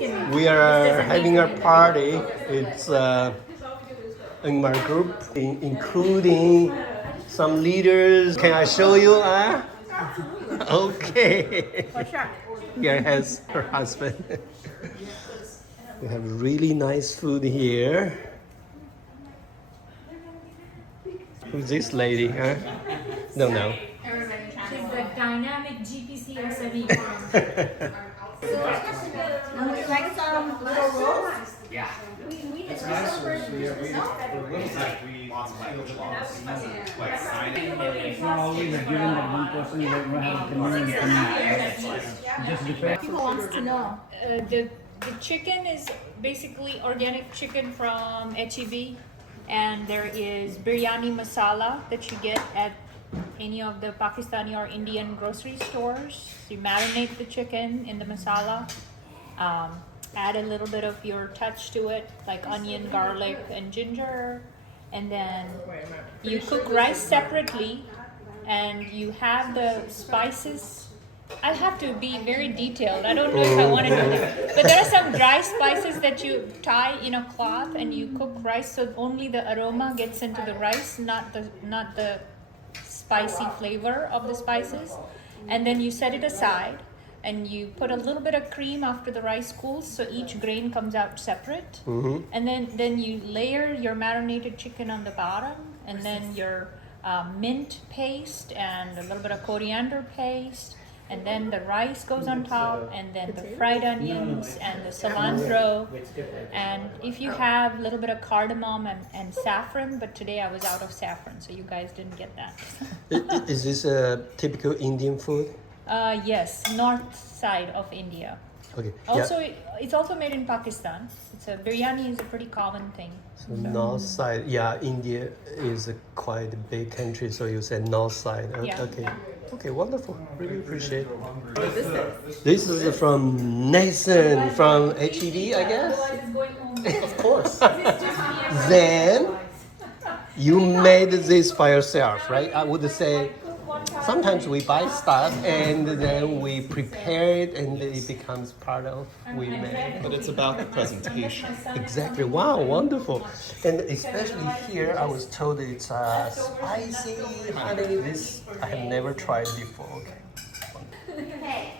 We are having a party. It's in my group, including some leaders. Can I show you? Okay. For sure. Here has her husband. We have really nice food here. Who's this lady? Huh? Don't know. She's the dynamic GPC SME. Would you like some little rolls? Yeah. It's nicer. We're always giving the one person that will have community. People wants to know. The chicken is basically organic chicken from HEB, and there is biryani masala that you get at any of the Pakistani or Indian grocery stores. You marinate the chicken in the masala, add a little bit of your touch to it, like onion, garlic, and ginger, and then you cook rice separately, and you have the spices. I have to be very detailed. I don't know if I want to do that. But there are some dry spices that you tie in a cloth and you cook rice, so only the aroma gets into the rice, not the spicy flavor of the spices. And then you set it aside and you put a little bit of cream after the rice cools, so each grain comes out separate. And then you layer your marinated chicken on the bottom, and then your mint paste and a little bit of coriander paste. And then the rice goes on top, and then the fried onions and the cilantro. And if you have a little bit of cardamom and saffron, but today I was out of saffron, so you guys didn't get that. Is this a typical Indian food? Yes, north side of India. Okay. Also, it's also made in Pakistan. Biryani is a pretty common thing. So north side, India is a quite a big country, so you said north side. Yeah. Okay, wonderful. Really appreciate it. This is from Nathan from HEB, I guess. Of course. Then you made this by yourself, right? I would say sometimes we buy stuff and then we prepare it and it becomes part of we made. But it's about the presentation. Exactly. Wow, wonderful. And especially here, I was told it's spicy honey. This I have never tried before. Okay.